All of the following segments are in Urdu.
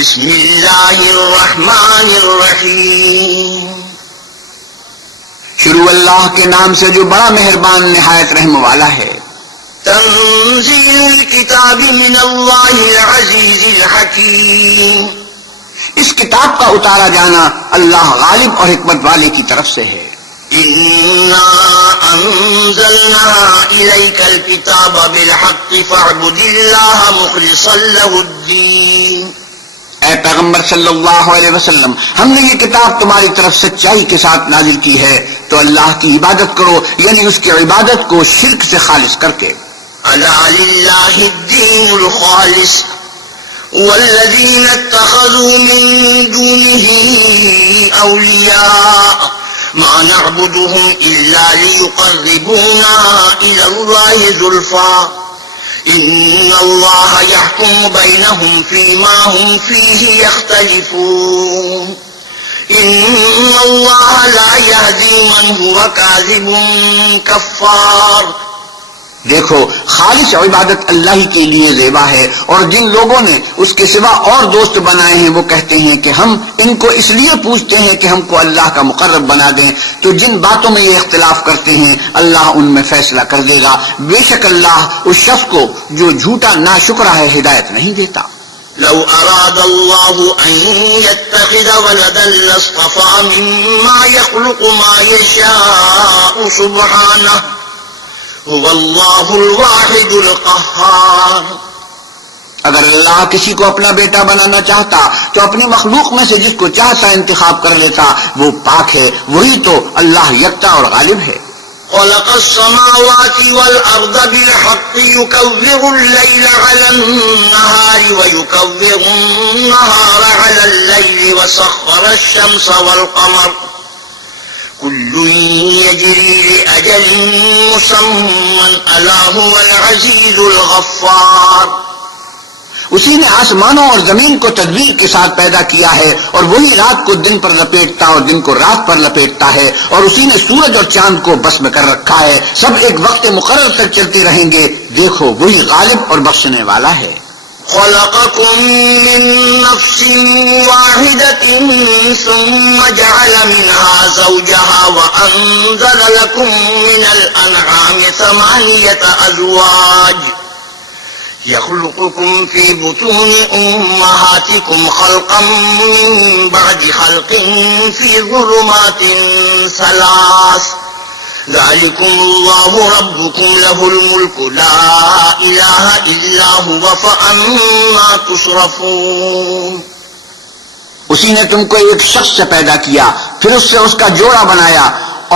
بسم اللہ الرحمن الرحیم. شروع اللہ کے نام سے جو بڑا مہربان نہایت رحم والا ہے. تنزیل الکتاب من اللہ العزیز الحکیم. اس کتاب کا اتارا جانا اللہ غالب اور حکمت والے کی طرف سے ہے. انا انزلنا الیک الکتاب بالحق فاعبد اللہ مخلصا له الدین. اے پیغمبر صلی اللہ علیہ وسلم، ہم نے یہ کتاب تمہاری طرف سچائی کے ساتھ نازل کی ہے تو اللہ کی عبادت کرو، یعنی اس کی عبادت کو شرک سے خالص کر کے. الا للہ الدین الخالص والذین اتخذوا من دونه اولیاء ما نعبدهم الا ليقربونا الى الله زلفى ان اللہ يحكم بينهم فيما هم فيه يختلفون ان اللہ لا يهدي من هو كاذب كفار. دیکھو، خالص عبادت اللہ ہی کے لیے زیبا ہے، اور جن لوگوں نے اس کے سوا اور دوست بنائے ہیں وہ کہتے ہیں کہ ہم ان کو اس لیے پوچھتے ہیں کہ ہم کو اللہ کا مقرب بنا دیں. تو جن باتوں میں یہ اختلاف کرتے ہیں اللہ ان میں فیصلہ کر دے گا. بے شک اللہ اس شخص کو جو جھوٹا ناشکرا ہے ہدایت نہیں دیتا. لو اراد اللہ ان يتخذ ولدا لاصطفى مما يخلق ما يشاء سبحانه هو اللہ الواحد القہار. اگر اللہ کسی کو اپنا بیٹا بنانا چاہتا تو اپنی مخلوق میں سے جس کو چاہتا انتخاب کر لیتا. وہ پاک ہے، وہی تو اللہ یکتا اور غالب ہے. خلق السماوات والارض بالحق يكور الليل على النهار ويكور النهار على الليل وسخر الشمس والقمر كل يجري لأجل مسمى ألا هو العزيز الغفار. اسی نے آسمانوں اور زمین کو تدبیر کے ساتھ پیدا کیا ہے، اور وہی رات کو دن پر لپیٹتا اور دن کو رات پر لپیٹتا ہے، اور اسی نے سورج اور چاند کو بس میں کر رکھا ہے. سب ایک وقت مقرر تک چلتے رہیں گے. دیکھو، وہی غالب اور بخشنے والا ہے. خلقكم من نفس واحدة ثم جعل منها زوجها وأنزل لكم من الأنعام 8 أزواج يخلقكم في بطون أمهاتكم خلقا من بعد خلق في ظلمات 3 ذلكم الله ربكم له الملك لا إله إلا هو فأنا تصرفون. اسی نے تم کو ایک شخص سے پیدا کیا، پھر اس سے اس کا جوڑا بنایا،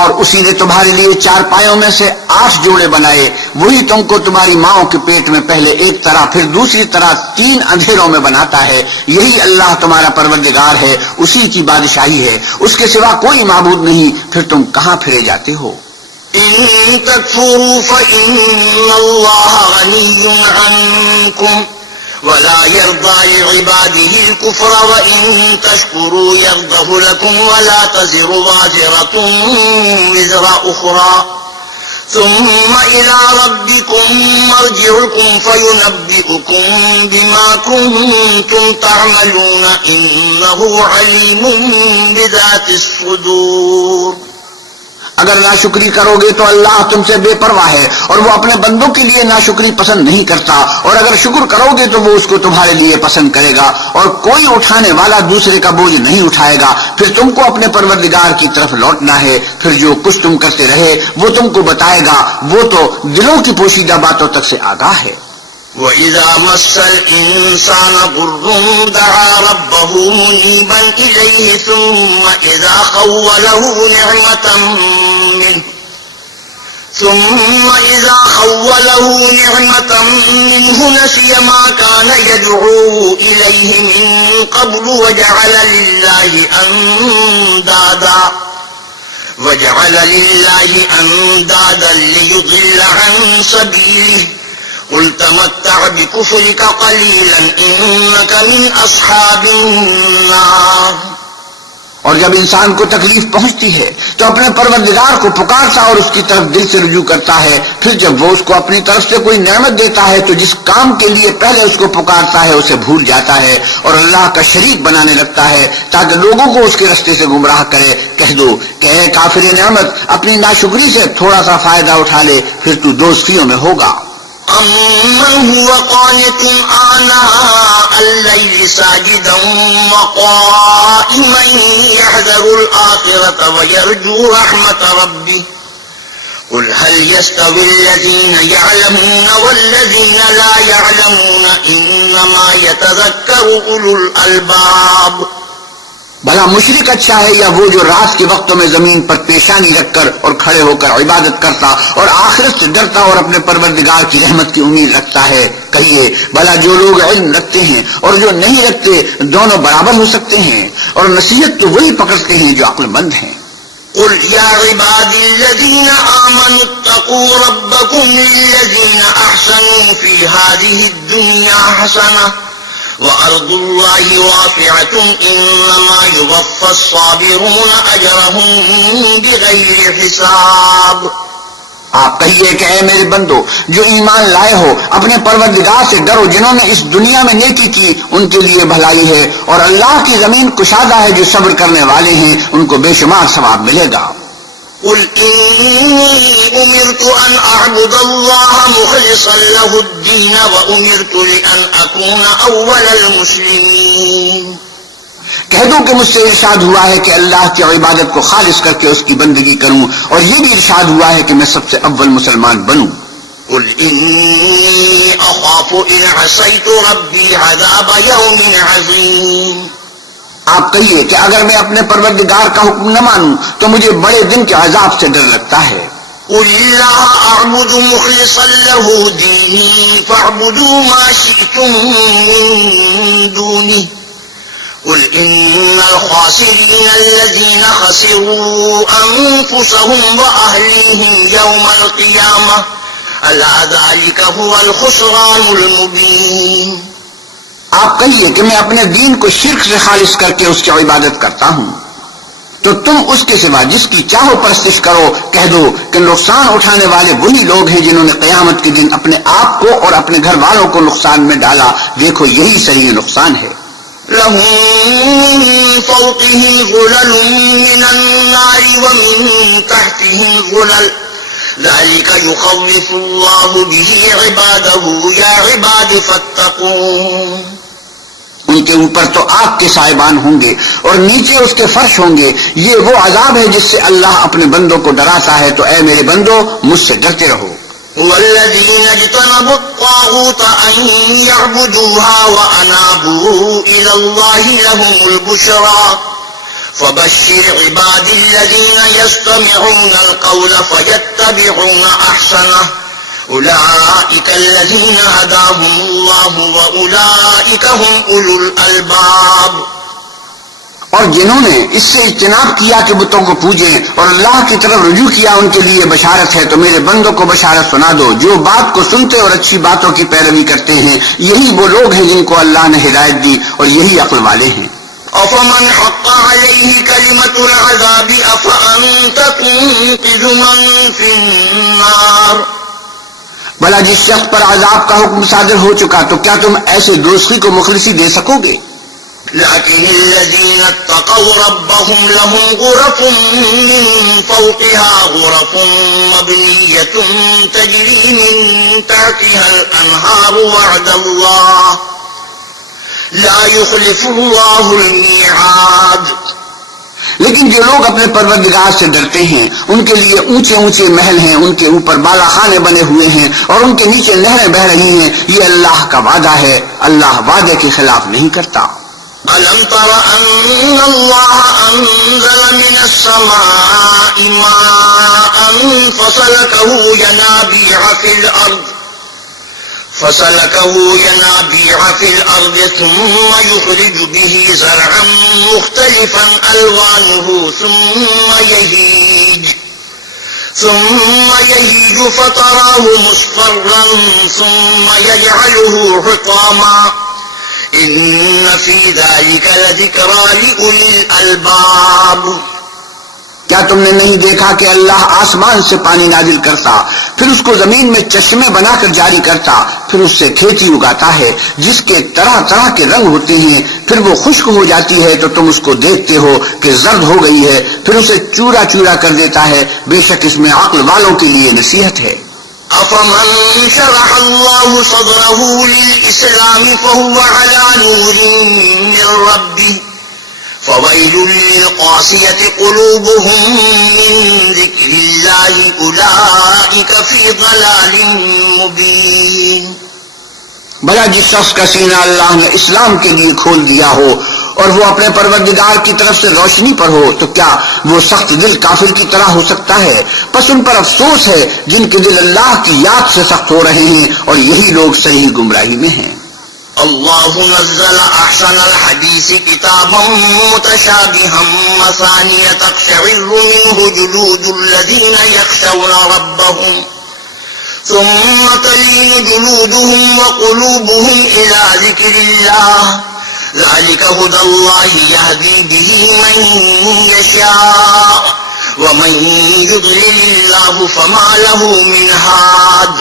اور اسی نے تمہارے لیے 4 پایوں میں سے 8 جوڑے بنائے. وہی تم کو تمہاری ماؤں کے پیٹ میں پہلے ایک طرح پھر دوسری طرح 3 اندھیروں میں بناتا ہے. یہی اللہ تمہارا پروردگار ہے، اسی کی بادشاہی ہے، اس کے سوا کوئی معبود نہیں. پھر تم کہاں پھرے جاتے ہو؟ إن تكفروا فإن الله غني عنكم ولا يرضى لعباده الكفر وإن تشكروا يرضه لكم ولا تزر وازرة وزر أخرى ثم إلى ربكم مرجعكم فينبئكم بما كنتم تعملون إنه عليم بذات الصدور. اگر ناشکری کرو گے تو اللہ تم سے بے پرواہ ہے، اور وہ اپنے بندوں کے لیے ناشکری پسند نہیں کرتا. اور اگر شکر کرو گے تو وہ اس کو تمہارے لیے پسند کرے گا، اور کوئی اٹھانے والا دوسرے کا بوجھ نہیں اٹھائے گا. پھر تم کو اپنے پروردگار کی طرف لوٹنا ہے. پھر جو کچھ تم کرتے رہے وہ تم کو بتائے گا، وہ تو دلوں کی پوشیدہ باتوں تک سے آگاہ ہے. وَإِذَا مَسَّ الْإِنسَانَ ضُرٌّ دَعَا رَبَّهُ مُنِيبًا إِلَيْهِ ثُمَّ إِذَا خَوَّلَهُ نِعْمَةً مِّنْهُ نَسِيَ مَا كَانَ يَدْعُو إِلَيْهِ مِن قَبْلُ وَجَعَلَ لِلَّهِ أَندَادًا لِّيُضِلَّ عَن سَبِيلِهِ قل تمتع بكفرك قليلا إنك من أصحاب النار. اور جب انسان کو تکلیف پہنچتی ہے تو اپنے پروردگار کو پکارتا اور اس کی طرف دل سے رجوع کرتا ہے. پھر جب وہ اس کو اپنی طرف سے کوئی نعمت دیتا ہے تو جس کام کے لیے پہلے اس کو پکارتا ہے اسے بھول جاتا ہے اور اللہ کا شریک بنانے لگتا ہے تاکہ لوگوں کو اس کے راستے سے گمراہ کرے. کہہ دو کہ اے کافر نعمت، اپنی ناشکری سے تھوڑا سا فائدہ اٹھا لے، پھر تو دوزخیوں میں ہوگا. أَمَّنْ هُوَ قَانِتٌ آنَاءَ اللَّيْلِ سَاجِدًا وَقَائِمًا يَحْذَرُ الْآخِرَةَ وَيَرْجُو رَحْمَةَ رَبِّهِ قُلْ هَلْ يَسْتَوِي الَّذِينَ يَعْلَمُونَ وَالَّذِينَ لَا يَعْلَمُونَ إِنَّمَا يَتَذَكَّرُ أُولُو الْأَلْبَابِ. بھلا مشرک اچھا ہے یا وہ جو رات کے وقتوں میں زمین پر پیشانی رکھ کر اور کھڑے ہو کر عبادت کرتا اور آخرت سے ڈرتا اور اپنے پروردگار کی رحمت کی امید رکھتا ہے؟ کہیے بھلا جو لوگ علم رکھتے ہیں اور جو نہیں رکھتے دونوں برابر ہو سکتے ہیں؟ اور نصیحت تو وہی پکڑتے ہیں جو عقل مند ہیں. قل يا عبادي الذين آمنوا اتقوا ربكم للذين أحسنوا في هذه الدنيا حسنة وأرض الله واسعة إنما يوفى الصابرون أجرهم بغير حساب. آپ کہیے کہ اے میرے بندو جو ایمان لائے ہو اپنے پروردگار سے ڈرو، جنہوں نے اس دنیا میں نیکی کی ان کے لیے بھلائی ہے، اور اللہ کی زمین کشادہ ہے، جو صبر کرنے والے ہیں ان کو بے شمار ثواب ملے گا. قل إني أمرت أن أعبد الله مخلصا له الدين وأمرت لأن أكون أول المسلمين. کہہ دو کہ مجھ سے ارشاد ہوا ہے کہ اللہ کی عبادت کو خالص کر کے اس کی بندگی کروں، اور یہ بھی ارشاد ہوا ہے کہ میں سب سے اول مسلمان بنوں. قل إني أخاف إن عصيت ربي عذاب يوم عظيم. آپ کہیے کہ اگر میں اپنے پروردگار کا حکم نہ مانوں تو مجھے بڑے دن کے عذاب سے ڈر لگتا ہے. قل لا أعبد مخلصا له ديني فاعبدوا ما شئتم من دونه قل إن الخاسرين الذين خسروا أنفسهم وأهليهم يوم القيامة ألا ذلك هو الخسران المبين. آپ کہیے کہ میں اپنے دین کو شرک سے خالص کر کے اس کی عبادت کرتا ہوں، تو تم اس کے سوا جس کی چاہو پرستش کرو. کہہ دو کہ نقصان اٹھانے والے وہی لوگ ہیں جنہوں نے قیامت کے دن اپنے آپ کو اور اپنے گھر والوں کو نقصان میں ڈالا. دیکھو یہی صحیح نقصان ہے. لهم من فوقهم ظلل من النار ومن تحتهم ظلل ذلك يخوف الله به عباده يا عباد فاتقون. ان کے اوپر تو آگ کے سائبان ہوں گے اور نیچے اس کے فرش ہوں گے. یہ وہ عذاب ہے جس سے اللہ اپنے بندوں کو ڈراتا ہے. تو اے میرے بندو مجھ سے ڈرتے رہو. والذين اجتنبوا الطاغوت أن يعبدوها وأنابوا إلى الله لهم البشرى فبشر عبادي الذين يستمعون القول فيتبعون أحسنه أولئك الذين هداهم الله وأولئك هم أولو الألباب. اور جنہوں نے اس سے اجتناب کیا کہ بتوں کو پوجیں اور اللہ کی طرف رجوع کیا ان کے لیے بشارت ہے. تو میرے بندوں کو بشارت سنا دو جو بات کو سنتے اور اچھی باتوں کی پیروی کرتے ہیں. یہی وہ لوگ ہیں جن کو اللہ نے ہدایت دی اور یہی عقل والے ہیں. أفمن حق عليه كلمة العذاب أفأنت تنقذ من في النار. بھلا جس شخص پر عذاب کا حکم صادر ہو چکا تو کیا تم ایسے دوستی کو مخلصی دے سکو گے؟ لكن الذين اتقوا ربهم لهم غرف من فوقها غرف مبنية تجري من تحتها الأنهار وعد الله لا يخلف الله الميعاد. لیکن جو لوگ اپنے پروردگار سے ڈرتے ہیں ان کے لیے اونچے اونچے محل ہیں، ان کے اوپر بالا خانے بنے ہوئے ہیں اور ان کے نیچے نہریں بہ رہی ہیں. یہ اللہ کا وعدہ ہے، اللہ وعدے کے خلاف نہیں کرتا. ألم تر أن الله أنزل من السماء ماء فسلكه ينابيع في الأرض ثم يخرج به زرعا مختلفا ألوانه ثم يهيج فتراه مصفرا ثم يجعله حطاما إن في ذلك لذكرى لأولي الألباب. کیا تم نے نہیں دیکھا کہ اللہ آسمان سے پانی نازل کرتا، پھر اس کو زمین میں چشمے بنا کر جاری کرتا، پھر اس سے کھیتی اگاتا ہے جس کے طرح طرح کے رنگ ہوتے ہیں، پھر وہ خشک ہو جاتی ہے تو تم اس کو دیکھتے ہو کہ زرد ہو گئی ہے، پھر اسے چورا چورا کر دیتا ہے. بے شک اس میں عقل والوں کے لیے نصیحت ہے. أفمن شرح الله صدره للإسلام فهو على نور من ربه فويل للقاسية قلوبهم من ذكر الله أولئك في ضلال مبين. بھلا جس شخص کا سینہ اللہ نے اسلام کے لیے کھول دیا ہو اور وہ اپنے پروردگار کی طرف سے روشنی پر ہو تو کیا وہ سخت دل کافر کی طرح ہو سکتا ہے؟ پس ان پر افسوس ہے جن کے دل اللہ کی یاد سے سخت ہو رہے ہیں اور یہی لوگ صحیح گمراہی میں ہیں. الله نزل أحسن الحديث كتابا متشابها مثانية تقشعر منه جلود الذين يخشون ربهم ثم تلين جلودهم وقلوبهم إلى ذكر الله ذلك هدى الله يهدي به من يشاء ومن يضلل الله فما له من هاد.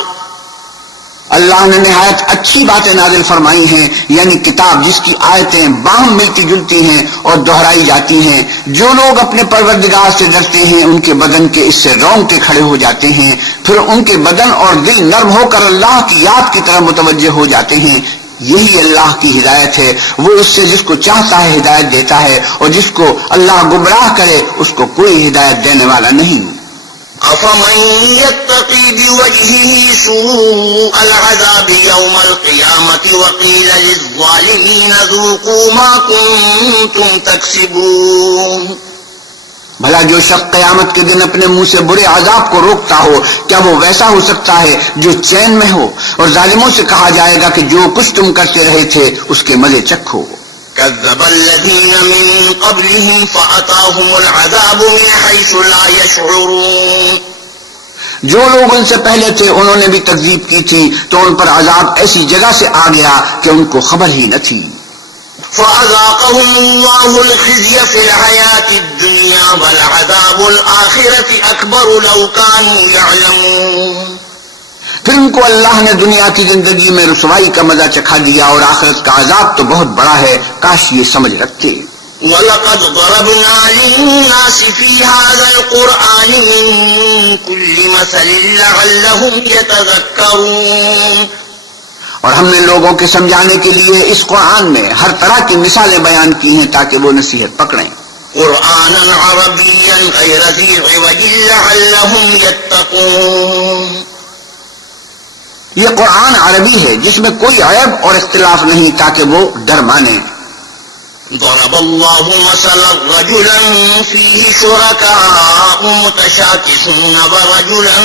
اللہ نے نہایت اچھی باتیں نازل فرمائی ہیں، یعنی کتاب جس کی آیتیں باہم ملتی جلتی ہیں اور دہرائی جاتی ہیں. جو لوگ اپنے پروردگار سے ڈرتے ہیں ان کے بدن کے اس سے رونگٹے کھڑے ہو جاتے ہیں، پھر ان کے بدن اور دل نرم ہو کر اللہ کی یاد کی طرف متوجہ ہو جاتے ہیں. یہی اللہ کی ہدایت ہے، وہ اس سے جس کو چاہتا ہے ہدایت دیتا ہے، اور جس کو اللہ گمراہ کرے اس کو کوئی ہدایت دینے والا نہیں. أفمن يتقي بوجهه سوء العذاب يوم القيامة وقيل للظالمين ذوقوا ما كنتم تكسبون. بھلا جو شخص قیامت کے دن اپنے منہ سے برے عذاب کو روکتا ہو، کیا وہ ویسا ہو سکتا ہے جو چین میں ہو؟ اور ظالموں سے کہا جائے گا کہ جو کچھ تم کرتے رہے تھے اس کے مزے چکھو. كذب الذين من قبلهم فأتاهم العذاب من حيث لا يشعرون. جو لوگ ان سے پہلے تھے انہوں نے بھی تکذیب کی تھی تو ان پر عذاب ایسی جگہ سے آ گیا کہ ان کو خبر ہی نہ تھی. فأذاقهم الله الخزي في الحياة الدنيا والعذاب الآخرة أكبر لو كانوا يعلمون. پھر ان کو اللہ نے دنیا کی زندگی میں رسوائی کا مزہ چکھا دیا اور آخرت کا عذاب تو بہت بڑا ہے، کاش یہ سمجھ رکھتے. وَلَقَدْ ضَرَبْنَا لِلنَّاسِ فِي هَذَا الْقُرْآنِ مِنْ كُلِّ مَثَلٍ لَعَلَّهُمْ يَتَذَكَّرُونَ. اور ہم نے لوگوں کے سمجھانے کے لیے اس قرآن میں ہر طرح کی مثالیں بیان کی ہیں تاکہ وہ نصیحت پکڑیں. قرآنًا عربيًّا غير ذي عوج لعلهم يتقون. یہ قرآن عربی ہے جس میں کوئی عیب اور اختلاف نہیں تاکہ وہ ڈر مانیں. ضرب الله مثلا رجلا فيه شركاء متشاكسون ورجلا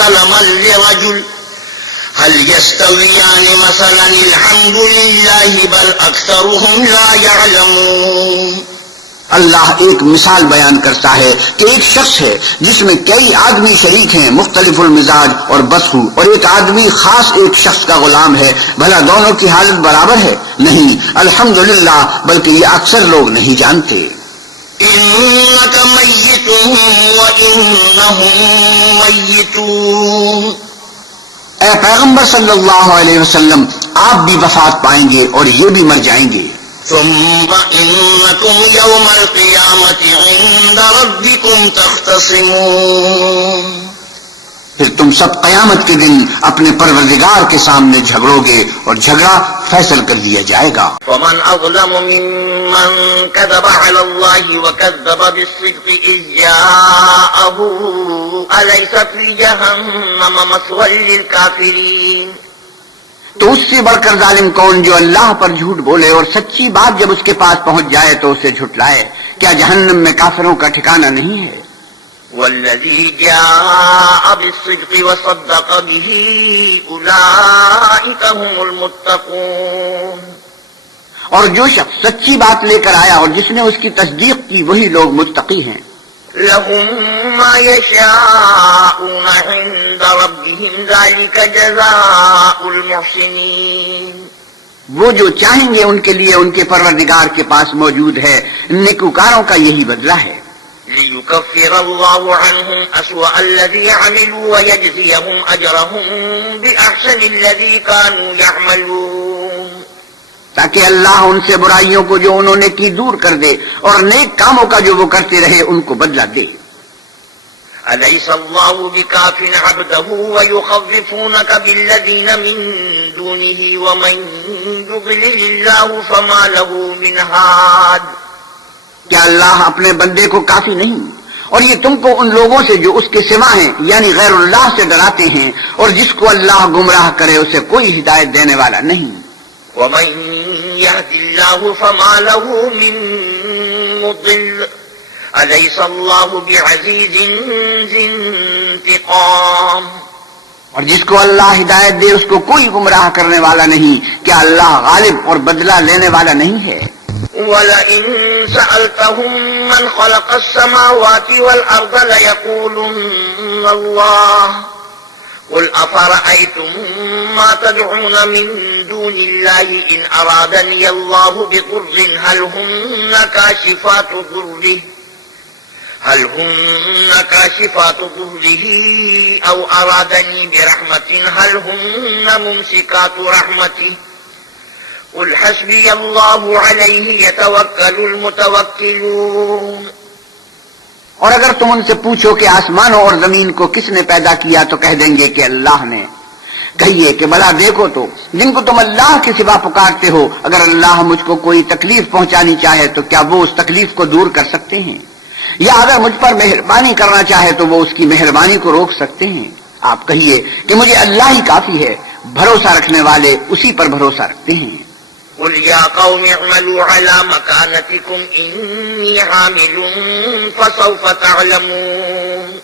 سلما لرجل هل يستويان مثلا الحمد لله بل أكثرهم لا يعلمون. اللہ ایک مثال بیان کرتا ہے کہ ایک شخص ہے جس میں کئی آدمی شریک ہیں مختلف المزاج اور بدخو، اور ایک آدمی خاص ایک شخص کا غلام ہے، بھلا دونوں کی حالت برابر ہے؟ نہیں، الحمدللہ، بلکہ یہ اکثر لوگ نہیں جانتے. إنك ميت وإنهم ميتون. اے پیغمبر صلی اللہ علیہ وسلم، آپ بھی وفات پائیں گے اور یہ بھی مر جائیں گے. ثم إنكم يوم القيامة عند ربكم تختصمون. پھر تم سب قیامت کے دن اپنے پروردگار کے سامنے جھگڑو گے اور جھگڑا فیصل کر دیا جائے گا. ومن أظلم ممن كذب على الله وكذب بالصدق إذ جاءه أليس في جهنم مثوى للكافرين. تو اس سے بڑھ کر ظالم کون جو اللہ پر جھوٹ بولے اور سچی بات جب اس کے پاس پہنچ جائے تو اسے جھٹلائے؟ کیا جہنم میں کافروں کا ٹھکانہ نہیں ہے؟ والذي جاء بالصدق وصدق به أولئك هم المتقون. اور جو شخص سچی بات لے کر آیا اور جس نے اس کی تصدیق کی وہی لوگ متقی ہیں. لهم ما يشاءون عند ربهم ذلك جزاء المحسنين. وہ جو چاہیں گے ان کے لیے ان کے پروردگار کے پاس موجود ہے، نیکوکاروں کا یہی بدلہ ہے۔ ليكفر الله عنهم أسوأ الذي عملوا ويجزيهم أجرهم بأحسن الذي كانوا يعملون، تاکہ اللہ ان سے برائیوں کو جو انہوں نے کی دور کر دے اور نیک کاموں کا جو وہ کرتے رہے ان کو بدلہ دے۔ أليس الله بكاف عبده ويخوفونك بالذين من دونه ومن يضلل الله فما له من هاد، کیا اللہ اپنے بندے کو کافی نہیں اور یہ تم کو ان لوگوں سے جو اس کے سوا ہیں یعنی غیر اللہ سے ڈراتے ہیں، اور جس کو اللہ گمراہ کرے اسے کوئی ہدایت دینے والا نہیں۔ ومن يهد الله فما له من مضل أليس الله بعزيز ذي انتقام، اور جس کو اللہ ہدایت دے اس کو کوئی گمراہ کرنے والا نہیں، کیا اللہ غالب اور بدلہ لینے والا نہیں ہے؟ وَلَئِن سَأَلْتَهُم مَّنْ خَلَقَ السَّمَاوَاتِ وَالْأَرْضَ لَيَقُولُنَّ اللَّهُ قُلْ أَفَرَأَيْتُم مَّا تَدْعُونَ مِن دُونِ اللَّهِ إِنْ أَرَادَنِيَ اللَّهُ بِضُرٍّ هَلْ هُنَّ كَاشِفَاتُ ضُرِّهِ أَوْ أَرَادَنِي بِرَحْمَةٍ هَلْ هُنَّ مُمْسِكَاتُ رَحْمَتِهِ قُلْ حَسْبِيَ اللَّهُ عَلَيْهِ يَتَوَكَّلُ الْمُتَوَكِّلُونَ۔ اور اگر تم ان سے پوچھو کہ آسمانوں اور زمین کو کس نے پیدا کیا تو کہہ دیں گے کہ اللہ نے۔ کہیے کہ بھلا دیکھو تو جن کو تم اللہ کے سوا پکارتے ہو، اگر اللہ مجھ کو کوئی تکلیف پہنچانی چاہے تو کیا وہ اس تکلیف کو دور کر سکتے ہیں؟ یا اگر مجھ پر مہربانی کرنا چاہے تو وہ اس کی مہربانی کو روک سکتے ہیں؟ آپ کہیے کہ مجھے اللہ ہی کافی ہے، بھروسہ رکھنے والے اسی پر بھروسہ رکھتے ہیں۔ قل يا قوم اعملوا على مكانتكم إني عامل فسوف تعلمون۔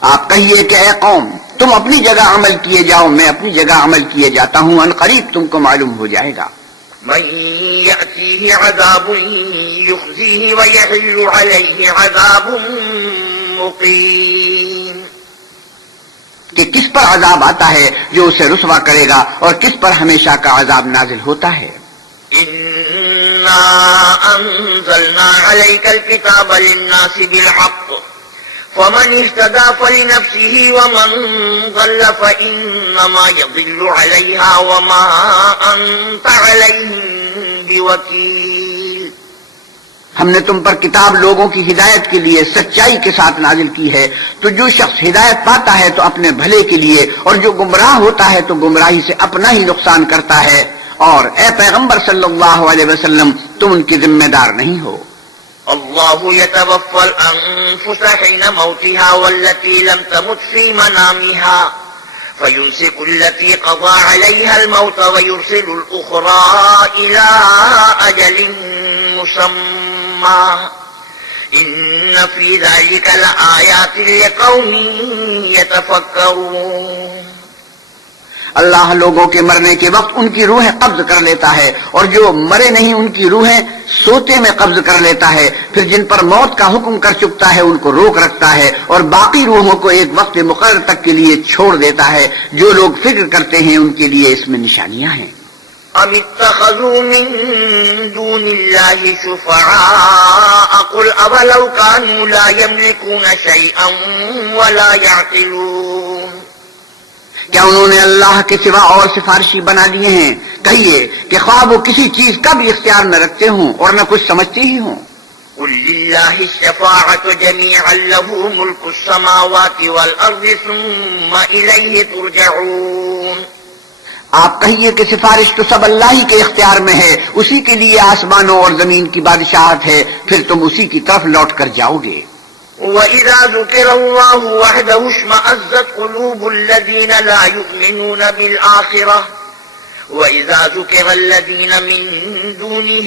آپ کہیے کہ اے قوم تم اپنی جگہ عمل کیے جاؤ، میں اپنی جگہ عمل کیے جاتا ہوں، ان قریب تم کو معلوم ہو جائے گا۔ من يأتيه عذاب يخزيه ويحل عليه عذاب مقيم، کہ کس پر عذاب آتا ہے جو اسے رسوا کرے گا اور کس پر ہمیشہ کا عذاب نازل ہوتا ہے۔ إنا أنزلنا عليك الكتاب للناس بالحق فمن اهتدى فلنفسه ومن ضل فإنما يضل عليها وما أنت عليهم بوكيل۔ ہم نے تم پر کتاب لوگوں کی ہدایت کے لیے سچائی کے ساتھ نازل کی ہے، تو جو شخص ہدایت پاتا ہے تو اپنے بھلے کے لیے، اور جو گمراہ ہوتا ہے تو گمراہی سے اپنا ہی نقصان کرتا ہے، اور اے پیغمبر صلی اللہ علیہ وسلم تم ان کی ذمہ دار نہیں ہو۔ الله يتوفى الأنفس حين موتها والتي لم تمت في منامها فيمسك التي قضى عليها الموت ويرسل الأخرى إلى أجل مسمى إن في ذلك لآيات لقوم يتفكرون۔ اللہ لوگوں کے مرنے کے وقت ان کی روحیں قبض کر لیتا ہے، اور جو مرے نہیں ان کی روحیں سوتے میں قبض کر لیتا ہے، پھر جن پر موت کا حکم کر چکتا ہے ان کو روک رکھتا ہے، اور باقی روحوں کو ایک وقت مقرر تک کے لیے چھوڑ دیتا ہے۔ جو لوگ فکر کرتے ہیں ان کے لیے اس میں نشانیاں ہیں۔ أم اتخذوا من دون الله شفعاء قل أولو كانوا لا يملكون شيئا ولا يعقلون۔ کیا انہوں نے اللہ کے سوا اور سفارشی بنا لیے ہیں؟ کہیے کہ خواہ وہ کسی چیز کا بھی اختیار نہ رکھتے ہوں اور نہ کچھ سمجھتے ہی ہوں۔ قل لله الشفاعة جميعا له ملك السماوات والأرض ثم إليه ترجعون۔ آپ کہیے کہ سفارش تو سب اللہ ہی کے اختیار میں ہے، اسی کے لیے آسمانوں اور زمین کی بادشاہت ہے، پھر تم اسی کی طرف لوٹ کر جاؤ گے۔ وَإِذَا ذُكِرَ اللَّهُ وَحْدَهُ اشْمَأَزَّتْ قُلُوبُ الَّذِينَ لَا يُؤْمِنُونَ بِالْآخِرَةِ وَإِذَا ذُكِرَ الَّذِينَ مِن دُونِهِ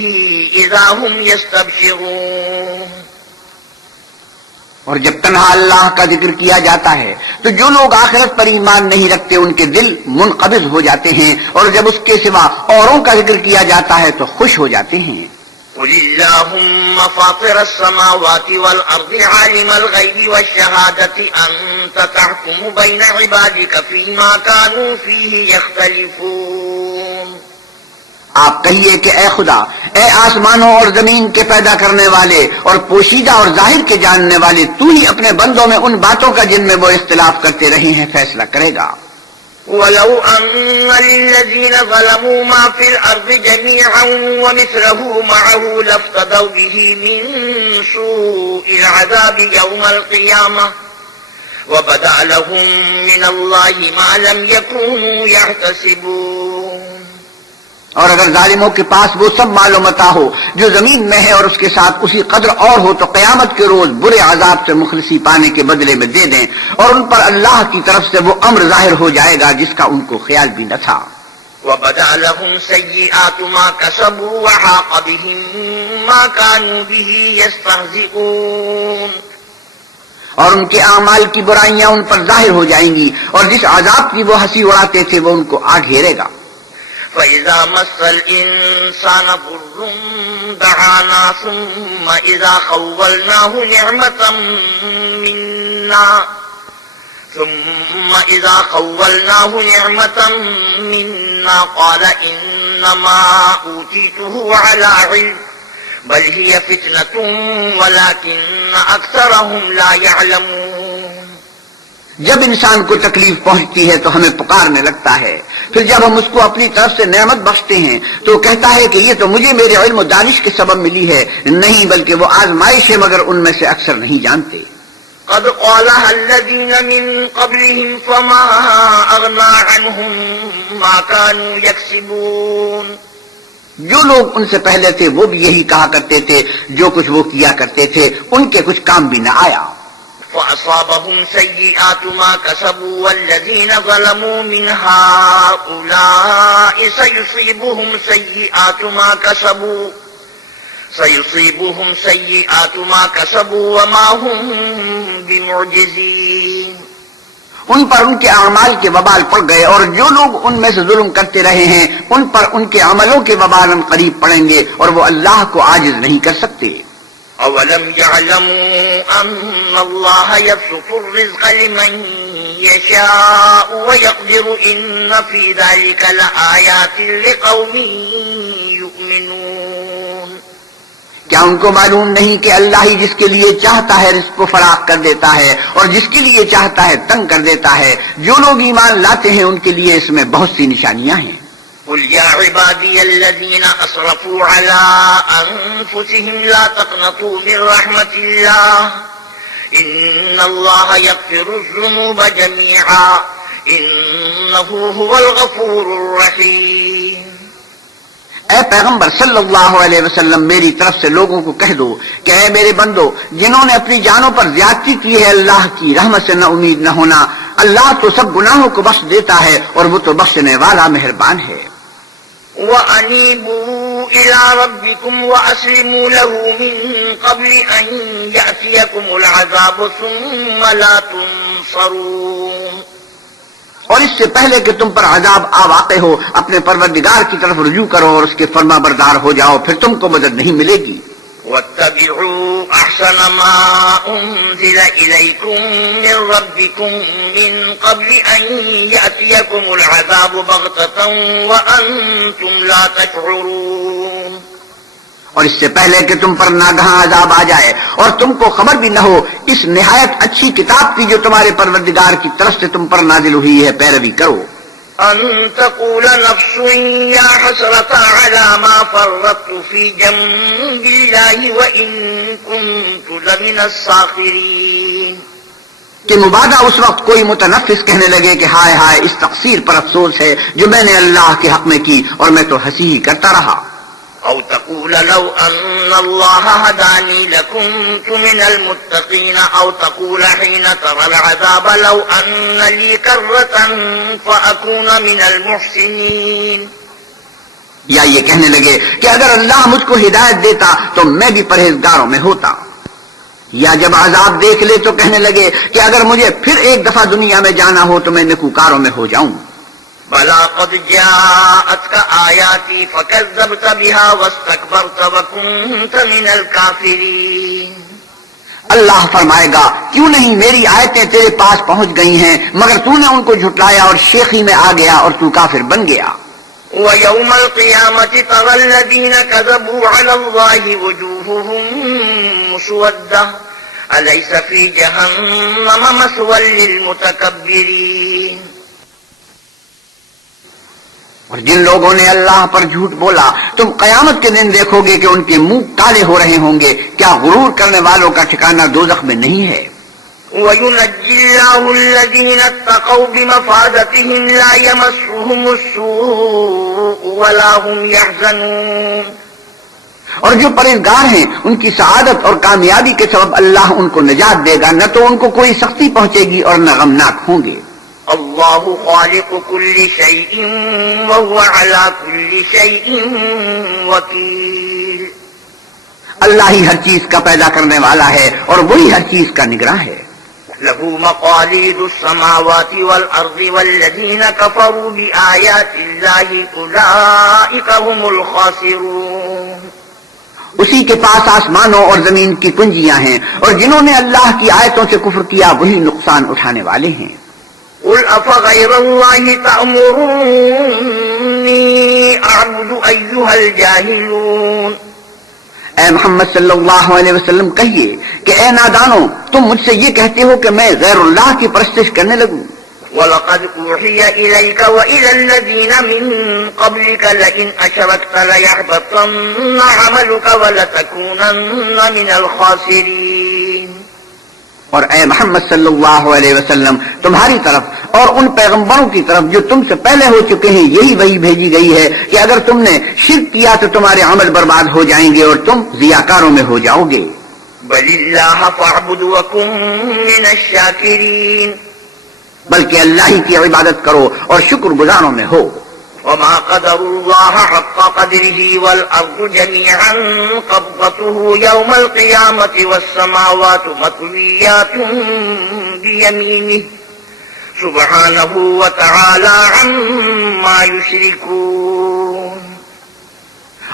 إِذَا هُمْ يَسْتَبْشِرُونَ۔ اور جب تنہا اللہ کا ذکر کیا جاتا ہے تو جو لوگ آخرت پر ایمان نہیں رکھتے ان کے دل منقبض ہو جاتے ہیں، اور جب اس کے سوا اوروں کا ذکر کیا جاتا ہے تو خوش ہو جاتے ہیں۔ قل اللهم فاطر السماوات والأرض عالم الغيب والشهادة أنت تحكم بين عبادك فيما كانوا فيه يختلفون۔ آپ کہیے کہ اے خدا، اے آسمانوں اور زمین کے پیدا کرنے والے اور پوشیدہ اور ظاہر کے جاننے والے، تو ہی اپنے بندوں میں ان باتوں کا جن میں وہ اختلاف کرتے رہے ہیں فیصلہ کرے گا۔ وَلَوْ أَنَّ لِلَّذِينَ ظَلَمُوا مَا فِي الْأَرْضِ جَمِيعًا وَمِثْلَهُ مَعَهُ لَافْتَدَوْا بِهِ مِنْ سُوءِ الْعَذَابِ يَوْمَ الْقِيَامَةِ وَبَدَأَ لَهُم مِّنَ اللَّهِ مَا لَمْ يَكُونُوا يَحْتَسِبُونَ۔ اور اگر ظالموں کے پاس وہ سب مال و متاع ہو جو زمین میں ہے اور اس کے ساتھ اسی قدر اور ہو، تو قیامت کے روز برے عذاب سے مخلصی پانے کے بدلے میں دے دیں، اور ان پر اللہ کی طرف سے وہ امر ظاہر ہو جائے گا جس کا ان کو خیال بھی نہ تھا۔ وَبَدَأَ لَهُمْ سَيِّئَاتُ مَا كَسَبُوا وَحَاقَ بِهِم مَّا كَانُوا بِهِ يَسْتَهْزِئُونَ۔ اور ان کے اعمال کی برائیاں ان پر ظاہر ہو جائیں گی، اور جس عذاب کی وہ ہنسی اڑاتے تھے وہ ان کو آ گھیرے گا۔ فَإِذَا مَسَّ الْإِنسَانَ ضُرٌّ دَعَانَا ثُمَّ إِذَا خَوَّلْنَاهُ نِعْمَةً مِنَّا قَالَ إِنَّمَا أُوتِيتُهُ عَلَى عِلْمٍ بَلْ هِيَ فِتْنَةٌ وَلَكِنَّ أَكْثَرَهُمْ لَا يَعْلَمُونَ۔ جب انسان کو تکلیف پہنچتی ہے تو ہمیں پکارنے لگتا ہے، پھر جب ہم اس کو اپنی طرف سے نعمت بخشتے ہیں تو کہتا ہے کہ یہ تو مجھے میرے علم و دانش کے سبب ملی ہے، نہیں بلکہ وہ آزمائش ہے، مگر ان میں سے اکثر نہیں جانتے۔ قد قالها الذين من قبلهم فما أغنى عنهم ما كانوا يكسبون۔ جو لوگ ان سے پہلے تھے وہ بھی یہی کہا کرتے تھے، جو کچھ وہ کیا کرتے تھے ان کے کچھ کام بھی نہ آیا۔ فأصابهم سيئات ما كسبوا والذين ظلموا من هؤلاء سيصيبهم سيئات ما كسبوا وما هم بمعجزين۔ ان پر ان کے اعمال کے وبال پڑ گئے، اور جو لوگ ان میں سے ظلم کرتے رہے ہیں ان پر ان کے عملوں کے وبال ہم قریب پڑیں گے، اور وہ اللہ کو عاجز نہیں کر سکتے۔ أَوَلَمْ يَعْلَمُوا أَنَّ اللَّهَ يَبْسُطُ الرِّزْقَ لِمَن يَشَاءُ وَيَقْدِرُ إِنَّ فِي ذَلِكَ لَآيَاتٍ لِقَوْمٍ يُؤْمِنُونَ۔ کیا ان کو معلوم نہیں کہ اللہ ہی جس کے لیے چاہتا ہے رزق کو فراخ کر دیتا ہے، اور جس کے لیے چاہتا ہے تنگ کر دیتا ہے؟ جو لوگ ایمان لاتے ہیں ان کے لیے اس میں بہت سی نشانیاں ہیں۔ قل يا عبادي الذين أسرفوا على أنفسهم لا تقنطوا من رحمة الله إن الله يغفر الذنوب جميعا إنه هو الغفور الرحيم۔ اے پیغمبر صلی اللہ علیہ وسلم، میری طرف سے لوگوں کو کہہ دو کہ اے میرے بندو، جنہوں نے اپنی جانوں پر زیادتی کی ہے، اللہ کی رحمت سے نہ امید نہ ہونا، اللہ تو سب گناہوں کو بخش دیتا ہے اور وہ تو بخشنے والا مہربان ہے۔ وَأَنِيبُوا إِلَىٰ رَبِّكُمْ وَأَسْلِمُوا لَهُ مِن قَبْلِ أَن يَأْتِيَكُمُ الْعَذَابُ ثُمَّ لَا تُنصَرُونَ۔ اور اس سے پہلے کہ تم پر عذاب آ واقع ہو، اپنے پروردگار کی طرف رجوع کرو اور اس کے فرما بردار ہو جاؤ، پھر تم کو مدد نہیں ملے گی۔ وَاتَّبِعُوا أَحْسَنَ مَا أُنزِلَ إِلَيْكُم مِّن رَّبِّكُم مِّن قَبْلِ أَن يَأْتِيَكُمُ الْعَذَابُ بَغْتَةً وَأَنتُمْ لَا تَشْعُرُونَ۔ اور اس سے پہلے کہ تم پر ناگہاں عذاب آ جائے اور تم کو خبر بھی نہ ہو، اس نہایت اچھی کتاب کی جو تمہارے پروردگار کی طرف سے تم پر نازل ہوئی ہے پیروی کرو۔ أن تقول نفس يا حسرة على ما فرطت في جنب الله وإن كنت لمن الساخرين۔ کہ مبادہ اس وقت کوئی متنفس کہنے لگے کہ ہائے ہائے، اس تقصیر پر افسوس ہے جو میں نے اللہ کے حق میں کی اور میں تو ہنسی ہی کرتا رہا۔ أو تقول لو أن الله هداني لكنت من المتقين أو تقول حين ترى العذاب لو أن لي كرة فأكون من المحسنين۔ یا یہ کہنے لگے کہ اگر اللہ مجھ کو ہدایت دیتا تو میں بھی پرہیزگاروں میں ہوتا۔ یا جب عذاب دیکھ لے تو کہنے لگے کہ اگر مجھے پھر ایک دفعہ دنیا میں جانا ہو تو میں نیکوکاروں میں ہو جاؤں۔ بلا قد جاءتك آياتي فكذبت بها واستكبرت وكنت من الكافرين۔ اللہ فرمائے گا کیوں نہیں میری آیتیں تیرے پاس پہنچ گئی ہیں، مگر تو نے ان کو جھٹلایا اور شیخی میں آ گیا اور تو کافر بن گیا۔ ويوم القيامة ترى الذين كذبوا على الله وجوههم مسودة أليس في جهنم مثوى للمتكبرين. اور جن لوگوں نے اللہ پر جھوٹ بولا تم قیامت کے دن دیکھو گے کہ ان کے منہ کالے ہو رہے ہوں گے. کیا غرور کرنے والوں کا ٹھکانہ دوزخ میں نہیں ہے؟ وَيُنَجِّي اللَّهُ الَّذِينَ اتَّقَوْا بِمَفَازَتِهِمْ لَا يَمَسُّهُمُ السُّوءُ وَلَا هُمْ يَحْزَنُونَ. اور جو پرہیزگار ہیں ان کی سعادت اور کامیابی کے سبب اللہ ان کو نجات دے گا، نہ تو ان کو کوئی سختی پہنچے گی اور نہ غمناک ہوں گے. اللہ خالق كل شيء وهو على كل شيء وكيل. اللہ ہی ہر چیز کا پیدا کرنے والا ہے اور وہی ہر چیز کا نگراں ہے. له مقاليد السماوات والأرض والذين كفروا بآيات الله أولئك هم الخاسرون. اسی کے پاس آسمانوں اور زمین کی کنجیاں ہیں، اور جنہوں نے اللہ کی آیتوں سے کفر کیا وہی نقصان اٹھانے والے ہیں. قل أفغير الله تأمروني أعبد أيها الجاهلون. اے محمد صلی اللہ علیہ وسلم کہیے کہ اے نادانو، تم مجھ سے یہ کہتے ہو کہ میں غیر اللہ کی پرستش کرنے لگوں. وَلَقَدْ أُوحِيَ إِلَيْكَ وَإِلَى الَّذِينَ مِن قَبْلِكَ لَئِنْ أَشْرَكْتَ لَيَحْبَطَنَّ عَمَلُكَ وَلَتَكُونَنَّ مِنَ الْخَاسِرِينَ. اور اے محمد صلی اللہ علیہ وسلم تمہاری طرف اور ان پیغمبروں کی طرف جو تم سے پہلے ہو چکے ہیں یہی وحی بھیجی گئی ہے کہ اگر تم نے شرک کیا تو تمہارے عمل برباد ہو جائیں گے اور تم ضیاءکاروں میں ہو جاؤ گے. بَلِ اللَّهَ فَاعْبُدْ وَكُن مِّنَ الشَّاكِرِينَ. بلکہ اللہ ہی کی عبادت کرو اور شکر گزاروں میں ہو. وما قدر الله حق قدره والأرض جميعا قبضته يوم القيامة والسماوات مطويات بيمينه سبحانه وتعالى عما يشركون.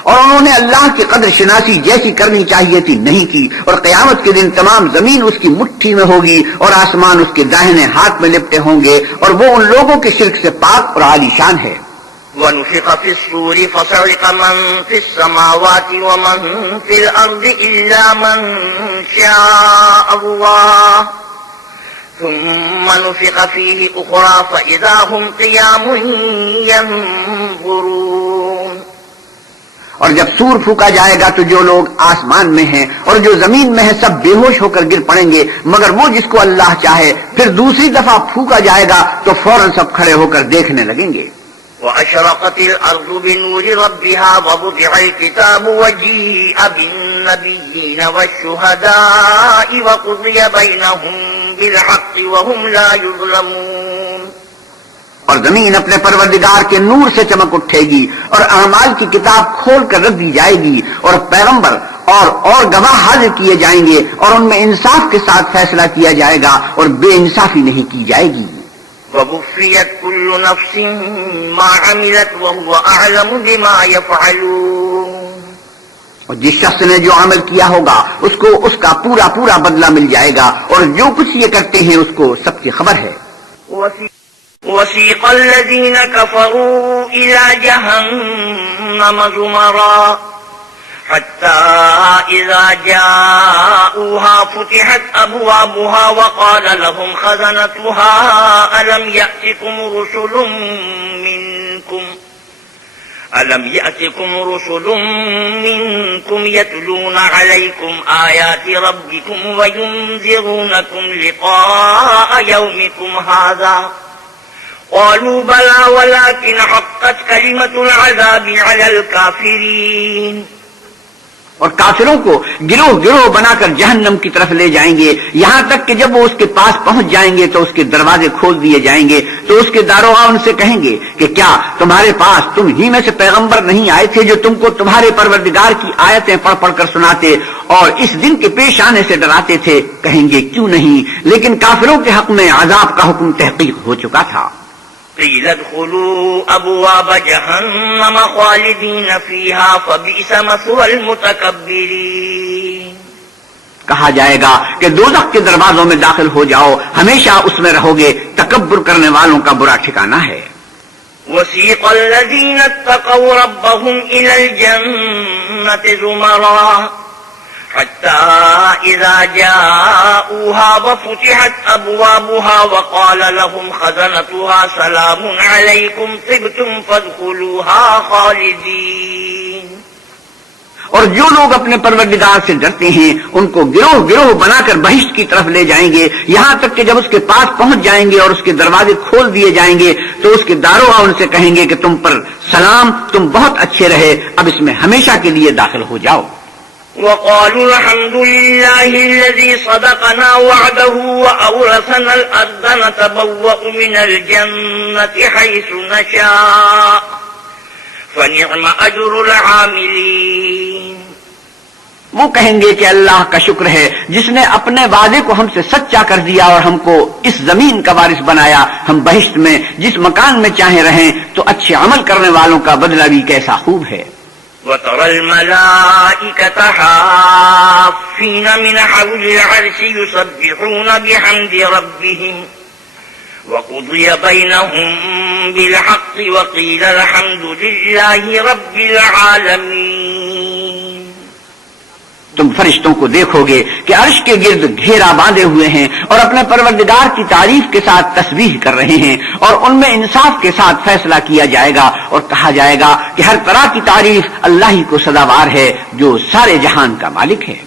اور انہوں نے اللہ کی قدر شناسی جیسی کرنی چاہیے تھی نہیں کی، اور قیامت کے دن تمام زمین اس کی مٹھی میں ہوگی اور آسمان اس کے داہنے ہاتھ میں لپٹے ہوں گے، اور وہ ان لوگوں کے شرک سے پاک اور عالی شان ہے. ونفخ في الصور فصعق من في السماوات ومن في الأرض إلا من شاء الله ثم نفخ فيه أخرى فإذا هم قيام ينظرون. اور جب سور پھونکا جائے گا تو جو لوگ آسمان میں ہیں اور جو زمین میں ہیں سب بے ہوش ہو کر گر پڑیں گے مگر وہ جس کو اللہ چاہے. پھر دوسری دفعہ پھونکا جائے گا تو فوراً سب کھڑے ہو کر دیکھنے لگیں گے. وأشرقت الأرض بنور ربها ووضع الكتاب وجيء بالنبيين والشهداء وقضي بينهم بالحق وهم لا يظلمون. اور زمین اپنے پروردگار کے نور سے چمک اٹھے گی اور اعمال کی کتاب کھول کر رکھ دی جائے گی اور پیغمبر اور گواہ حاضر کیے جائیں گے اور ان میں انصاف کے ساتھ فیصلہ کیا جائے گا اور بے انصافی نہیں کی جائے گی. وَوُفِّيَتْ كُلُّ نَفْسٍ مَا عَمِلَتْ وَهُوَ أَعْلَمُ بِمَا يَفْعَلُونَ. اور جس شخص نے جو عمل کیا ہوگا اس کو اس کا پورا پورا بدلہ مل جائے گا اور جو کچھ یہ کرتے ہیں اس کو سب کی خبر ہے. وَسِيقَ الَّذِينَ كَفَرُوا إِلَى جَهَنَّمَ زُمَرًا حتى إذا جاءوها فتحت أبوابها وقال لهم خزنتها ألم يأتكم رسل منكم يتلون عليكم آيات ربكم وينذرونكم لقاء يومكم هذا قالوا بلى ولكن حقت كلمة العذاب على الكافرين. اور کافروں کو گروہ گروہ بنا کر جہنم کی طرف لے جائیں گے یہاں تک کہ جب وہ اس کے پاس پہنچ جائیں گے تو اس کے دروازے کھول دیے جائیں گے تو اس کے داروغہ ان سے کہیں گے کہ کیا تمہارے پاس تم ہی میں سے پیغمبر نہیں آئے تھے جو تم کو تمہارے پروردگار کی آیتیں پڑھ پڑھ کر سناتے اور اس دن کے پیش آنے سے ڈراتے تھے؟ کہیں گے کیوں نہیں، لیکن کافروں کے حق میں عذاب کا حکم تحقیق ہو چکا تھا. قيل ادخلوا أبواب جهنم خالدين فيها فبئس مثوى المتكبرين. کہا جائے گا کہ دوزخ کے دروازوں میں داخل ہو جاؤ، ہمیشہ اس میں رہو گے، تکبر کرنے والوں کا برا ٹھکانہ ہے. وسيق الذين اتقوا ربهم إلى الجنة زمرا حتى إذا جاءوها وفتحت أبوابها وقال لهم خزنتها سلام عليكم طبتم فادخلوها خالدين. اور جو لوگ اپنے پروردگار سے ڈرتے ہیں ان کو گروہ گروہ بنا کر بہشت کی طرف لے جائیں گے، یہاں تک کہ جب اس کے پاس پہنچ جائیں گے اور اس کے دروازے کھول دیے جائیں گے تو اس کے داروغ ان سے کہیں گے کہ تم پر سلام، تم بہت اچھے رہے، اب اس میں ہمیشہ کے لیے داخل ہو جاؤ. وقالوا الحمد لله الذي صدقنا وعده وأورثنا الأرض نتبوأ من الجنة حيث نشاء فنعم أجر العاملين. وہ کہیں گے کہ اللہ کا شکر ہے جس نے اپنے وعدے کو ہم سے سچا کر دیا اور ہم کو اس زمین کا وارث بنایا، ہم بہشت میں جس مکان میں چاہیں رہیں، تو اچھے عمل کرنے والوں کا بدلہ بھی کیسا خوب ہے. وترى الملائكة حافين من حول العرش يسبحون بحمد ربهم وقضي بينهم بالحق وقيل الحمد لله رب العالمين. تم فرشتوں کو دیکھو گے کہ عرش کے گرد گھیرا باندھے ہوئے ہیں اور اپنے پروردگار کی تعریف کے ساتھ تسبیح کر رہے ہیں، اور ان میں انصاف کے ساتھ فیصلہ کیا جائے گا اور کہا جائے گا کہ ہر طرح کی تعریف اللہ ہی کو سزاوار ہے جو سارے جہان کا مالک ہے.